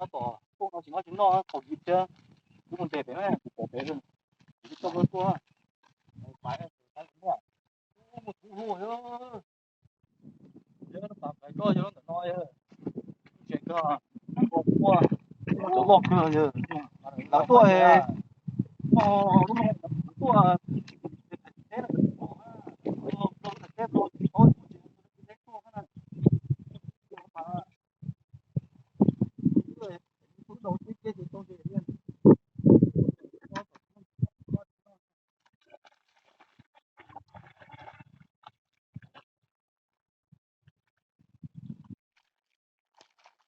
nó bỏ cô nó chỉ nói chúng nó khẩu vịt chưa cứ một đẹp đấy bỏ bé luôn chỉ cho hơn cô phải cái nữa một cú hồi ơi nhớ nó tạm cái coi cho nó nói chuyện cơ một qua chỗ lọc cơ giờ là tôi tôi thế là thế rồi thôi đầu tiên thì tôi về liền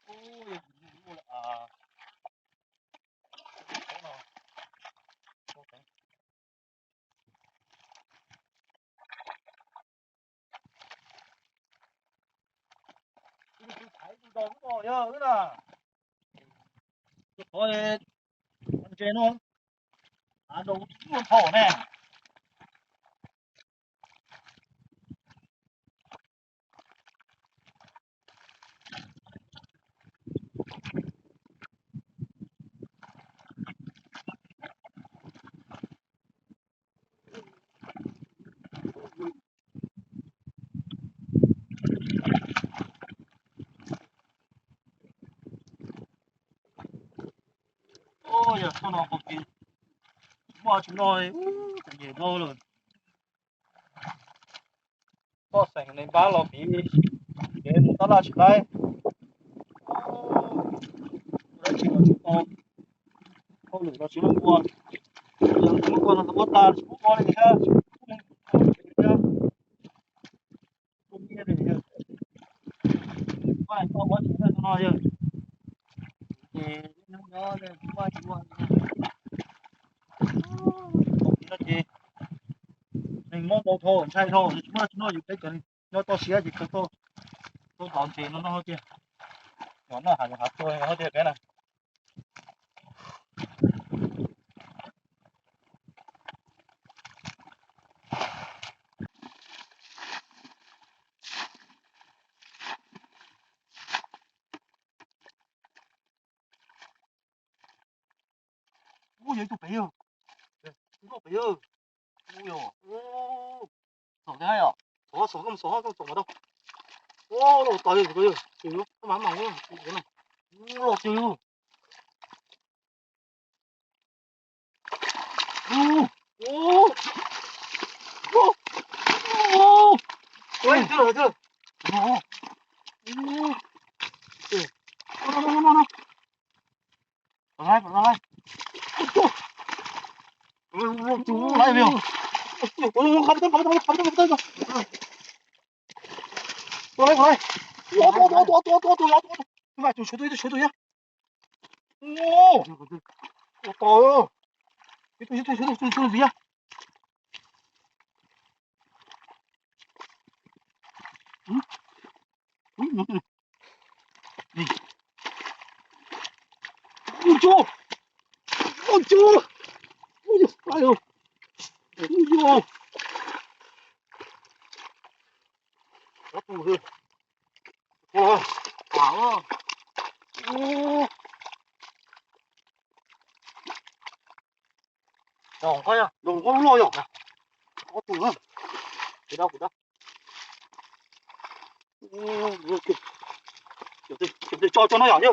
ôi à thấy đón rồi nhá nữa là thôi con trên luôn à đầu luôn thổ này ôi giờ con nó không kịp mua chúng tôi chẳng gì đâu rồi có sành lên bá lò bí để nó là chuyện đây đấy chỉ là chúng tôi không được nó chỉ là mua chúng con nó có ta chúng con này ha không nghe được nhá phải có quá chúng ta nói nhá thì nó đây chúng ta chỉ mua nó gì mình mua đồ thô sai thô thì chúng nó dùng cái cần nó to xía gì cũng tôi đón tiền nó hơi kia món nào hàng hạt tôi hơi kia cái này ui vậy tụi bé ơi tụi bé ơi ui dồi ô sổ cái à sổ không sổ vào đâu ô lột tỏi rồi chịu nó mắm mỏng luôn cái này lột chịu ô ô ô ô ôi chưa chưa ô nó vào đây chú lại biểu không tới tôi mà chú tôi nhá ô trời ơi tôi gì á gì ôi chú ôi trời ơi ôi có tù rồi ô quả quá ô đồng coi à đồng có lôi rồi có tù không từ đâu kiểm tra cho nó nhỏ nhá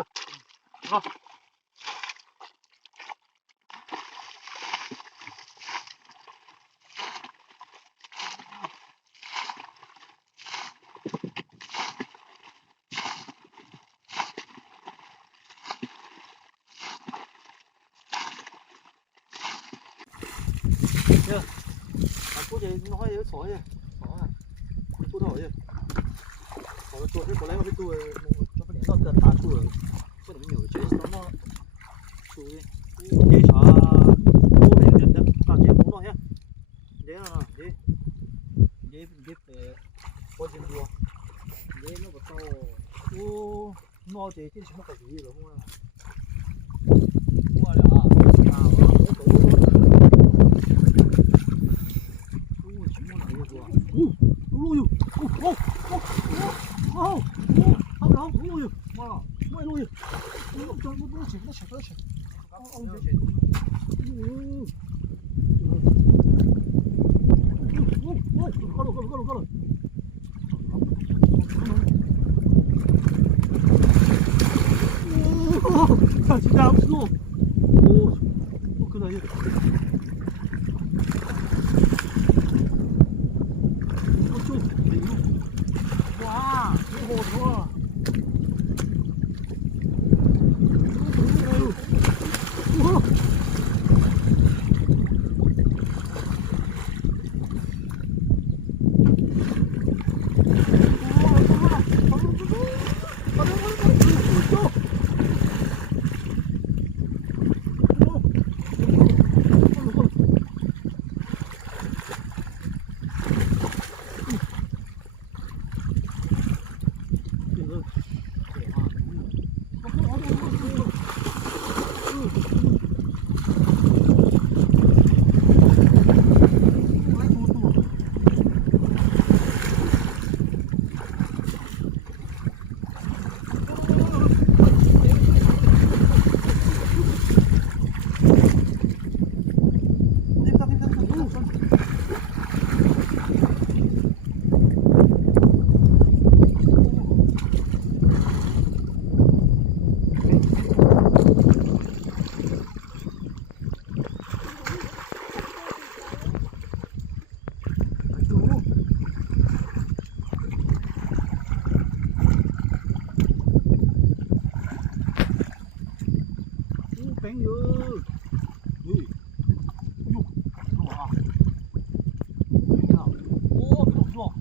chưa cô gì nói với sỏi à cô thổi à sỏi chuột thế có lẽ mà cái tua nó có những con tạt tua có những nhiều chế nó chui chế xóa 好这这什么个鱼了么？过了啊！진짜 안 무서워. 오, 그래. 와, 이거 좋아. 우와. Bánh ơi. Ui. Ui. Ủa à. Bánh nào. Ô, cái đồ ruột.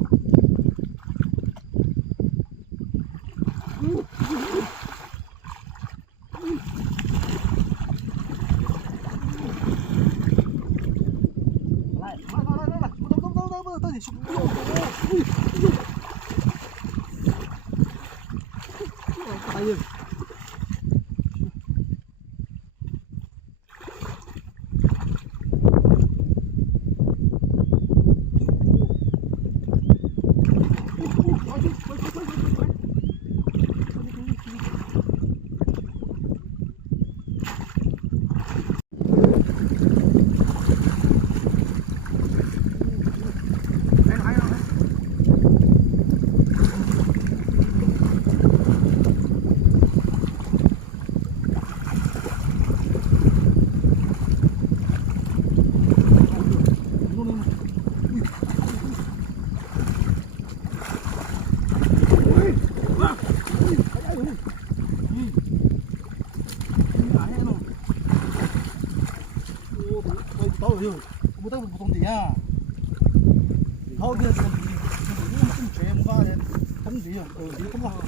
Lại, lại. Đâu, tới thì xuống. Ui. Tại vì 못 하면 보통대야. 거기에서 좀 죄무가 통지요. 이 통과.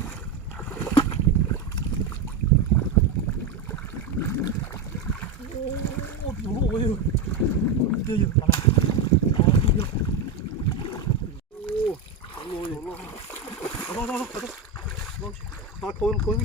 오, 요거 왜요? 이거 봐라. 오, 요거. 가자. 나 거기